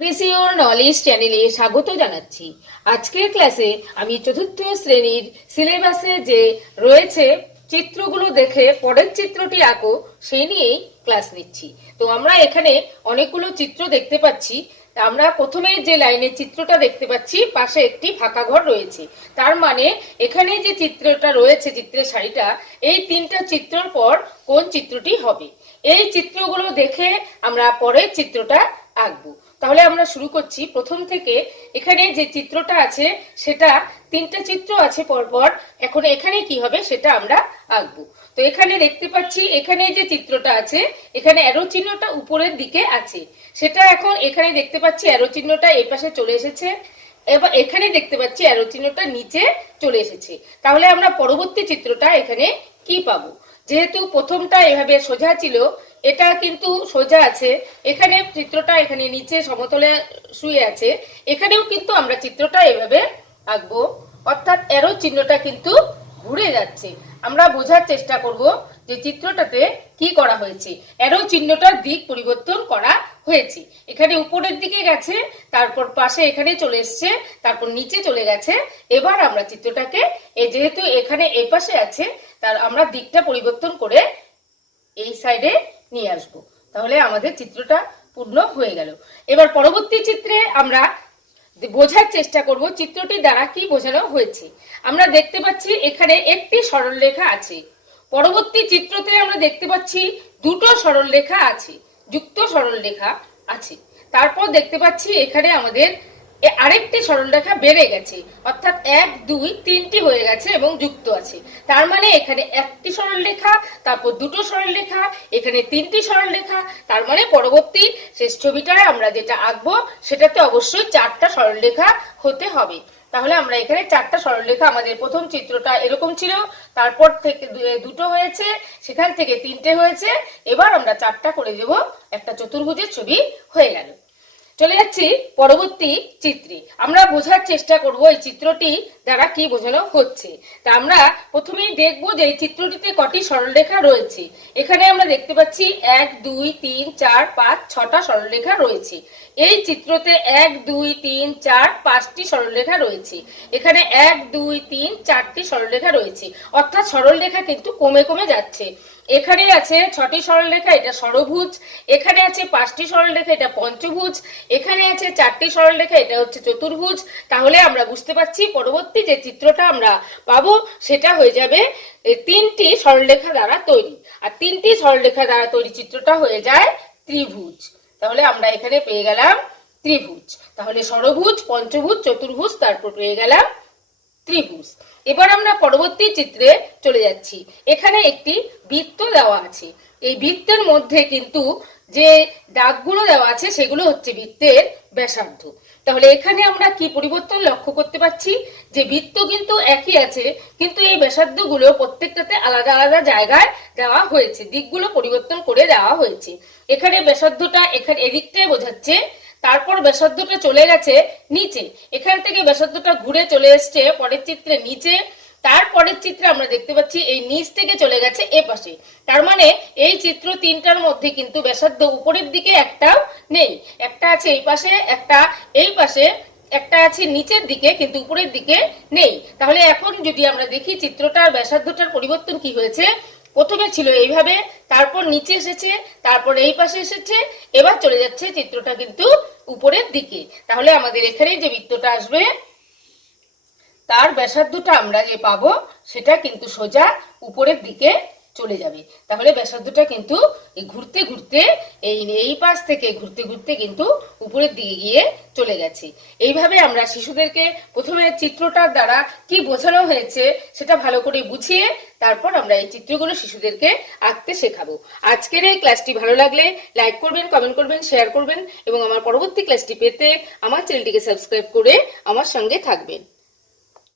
Increase knowledge চ্যানেলে স্বাগত জানাচ্ছি। আজকের ক্লাসে আমি চতুর্থ শ্রেণীর সিলেবাসে যে রয়েছে চিত্রগুলো দেখে পরের চিত্রটি আঁকো সেই নিয়েই ক্লাস নিচ্ছি। তো আমরা এখানে অনেকগুলো চিত্র দেখতে পাচ্ছি। আমরা প্রথমে যে লাইনের চিত্রটা দেখতে পাচ্ছি পাশে একটি ফাঁকা ঘর রয়েছে, তার মানে এখানে যে চিত্রটা রয়েছে চিত্রের সারিটা, এই তিনটা চিত্রের পর কোন চিত্রটি হবে এই চিত্রগুলো দেখে আমরা পরের চিত্রটা আঁকবো। তাহলে আমরা শুরু করছি প্রথম থেকে। এখানে যে চিত্রটা আছে সেটা তিনটা চিত্র আছে পরপর, এখন এখানে কি হবে সেটা আমরা আঁকবো। তো এখানে দেখতে পাচ্ছি এখানে যে চিত্রটা আছে এখানে অ্যারো চিহ্নটা উপরের দিকে আছে, সেটা এখন এখানে দেখতে পাচ্ছি অ্যারো চিহ্নটা এই পাশে চলে এসেছে, এবার এখানে দেখতে পাচ্ছি অ্যারো চিহ্নটা নিচে চলে এসেছে। তাহলে আমরা পরবর্তী চিত্রটা এখানে কি পাবো? যেহেতু প্রথমটা এভাবে সোজা ছিল, এটা কিন্তু সোজা আছে, এখানে চিত্রটা এখানে নিচে সমতলে শুয়ে আছে, এখানেও কিন্তু আমরা চিত্রটা এভাবে আঁকবো, অর্থাৎ অ্যারো চিহ্নটা কিন্তু ঘুরে যাচ্ছে। আমরা বোঝার চেষ্টা করব যে চিত্রটাতে কি করা হয়েছে। অ্যারো চিহ্নটার দিক পরিবর্তন করা হয়েছে, এখানে উপরের দিকে গেছে, তারপর পাশে এখানে চলে এসছে, তারপর নিচে চলে গেছে। এবার আমরা চিত্রটাকে যেহেতু এখানে এই পাশে আছে, তার আমরা দিকটা পরিবর্তন করে এই সাইডে নিয়ে আসব। তাহলে আমাদের চিত্রটা পূর্ণ হয়ে গেল। এবার পরবর্তী চিত্রে আমরা বোঝার চেষ্টা করব চিত্রটি দ্বারা কি বোঝানো হয়েছে। আমরা দেখতে পাচ্ছি এখানে একটি সরলরেখা আছে, পরবর্তী চিত্রতে আমরা দেখতে পাচ্ছি দুটো সরলরেখা আছে, যুক্ত সরলরেখা আছে। তারপর দেখতে পাচ্ছি এখানে আমাদের আরেকটি সরলরেখা বেড়ে গেছে, অর্থাৎ 1 2 3টি হয়ে গেছে এবং যুক্ত আছে। তার মানে এখানে একটি সরলরেখা, তারপর দুটো সরলরেখা, এখানে তিনটি সরলরেখা। তার মানে পরবর্তী শেষ ছবিটায় আমরা যেটা আঁকবো সেটাতে অবশ্যই 4টা সরলরেখা হতে হবে। তাহলে আমরা এখানে 4টা সরলরেখা, আমাদের প্রথম চিত্রটা এরকম ছিল, তারপর থেকে দুটো হয়েছে, সেখান থেকে 3টে হয়েছে, এবার আমরা 4টা করে দেব, একটা চতুর্ভুজের ছবি হয়ে গেল। চলে যাচ্ছি পরবর্তী চিত্রে। আমরা বোঝার চেষ্টা করব এই চিত্রটি দ্বারা কি বোঝানো হচ্ছে। তা আমরা প্রথমেই দেখব যে এই চিত্রটিতে কটি সরলরেখা রয়েছে। এখানে আমরা দেখতে পাচ্ছি 1 2 3 4 5 6টা সরলরেখা রয়েছে। এই চিত্রতে 1 2 3 4 5টি সরলরেখা রয়েছে। এখানে 1 2 3 4টি সরলরেখা রয়েছে, অর্থাৎ সরলরেখা কিন্তু কমে কমে যাচ্ছে। এখানে আছে 6টি সরলরেখা, এটা ষড়ভুজ। এখানে আছে 5টি সরলরেখা, এটা পঞ্চভুজ। এখানে আছে 4টি সরলরেখা, এটা হচ্ছে চতুর্ভুজ। তাহলে আমরা বুঝতে পারছি পরবর্তী যে চিত্রটা আমরা পাবো সেটা হয়ে যাবে 3টি সরলরেখা দ্বারা তৈরি, আর 3টি সরলরেখা দ্বারা তৈরি চিত্রটা হয়ে যায় ত্রিভুজ। তাহলে আমরা এখানে পেয়ে গেলাম ত্রিভুজ। তাহলে ষড়ভুজ, পঞ্চভুজ, চতুর্ভুজ, তারপর পেয়ে গেলাম ত্রিভুজ। এবার আমরা পরবর্তী চিত্রে চলে যাচ্ছি। এখানে একটি বৃত্ত দেওয়া আছে, এই বৃত্তের মধ্যে কিন্তু যে দাগগুলো দেওয়া আছে সেগুলো হচ্ছে বৃত্তের ব্যাসার্ধ। তাহলে এখানে আমরা কি পরিবর্তন লক্ষ্য করতে পারছি যে বৃত্ত কিন্তু একই আছে, কিন্তু এই ব্যাসার্ধগুলো প্রত্যেকটাতে আলাদা আলাদা জায়গায় দেওয়া হয়েছে, দিকগুলো পরিবর্তন করে দেওয়া হয়েছে। এখানে ব্যাসার্ধটা এখানে এদিকটায় বোঝাচ্ছে, তারপর ব্যাসার্ধটা চলে গেছে নিচে, এখান থেকে ব্যাসার্ধটা ঘুরে চলে এসছে পরের চিত্রে নিচে, তারপরের চিত্রে আমরা দেখতে পাচ্ছি এই নিচ থেকে চলে গেছে এ পাশে। তার মানে এই চিত্র তিনটার মধ্যে কিন্তু ব্যাসার্ধ উপরের দিকে একটাও নেই, একটা আছে এই পাশে, একটা এই পাশে, একটা আছে নিচের দিকে, কিন্তু উপরের দিকে নেই। তাহলে এখন যদি আমরা দেখি চিত্রটার ব্যাসার্ধটার পরিবর্তন কি হয়েছে, প্রথমে ছিল এইভাবে, তারপর নিচে এসেছে, তারপর এই পাশে এসেছে, এবার চলে যাচ্ছে চিত্রটা কিন্তু উপরের দিকে। তাহলে আমাদের এখানে যে বৃত্তটা আসবে তার ব্যাসার্ধটা আমরা যে পাবো সেটা কিন্তু সোজা উপরের দিকে চলে যাবে। তাহলে ব্যাসার্ধটা কিন্তু ঘুরতে ঘুরতে এই পাশ থেকে ঘুরতে ঘুরতে কিন্তু উপরের দিকে গিয়ে চলে গেছে। এইভাবে আমরা শিশুদেরকে প্রথমে চিত্রটার দ্বারা কি বোঝানো হয়েছে সেটা ভালো করে বুঝিয়ে তারপর আমরা এই চিত্রগুলো শিশুদেরকে আঁকতে শেখাবো। আজকের এই ক্লাসটি ভালো লাগলে লাইক করবেন, কমেন্ট করবেন, শেয়ার করবেন এবং আমার পরবর্তী ক্লাসটি পেতে আমার চ্যানেলটিকে সাবস্ক্রাইব করে আমার সঙ্গে থাকবেন।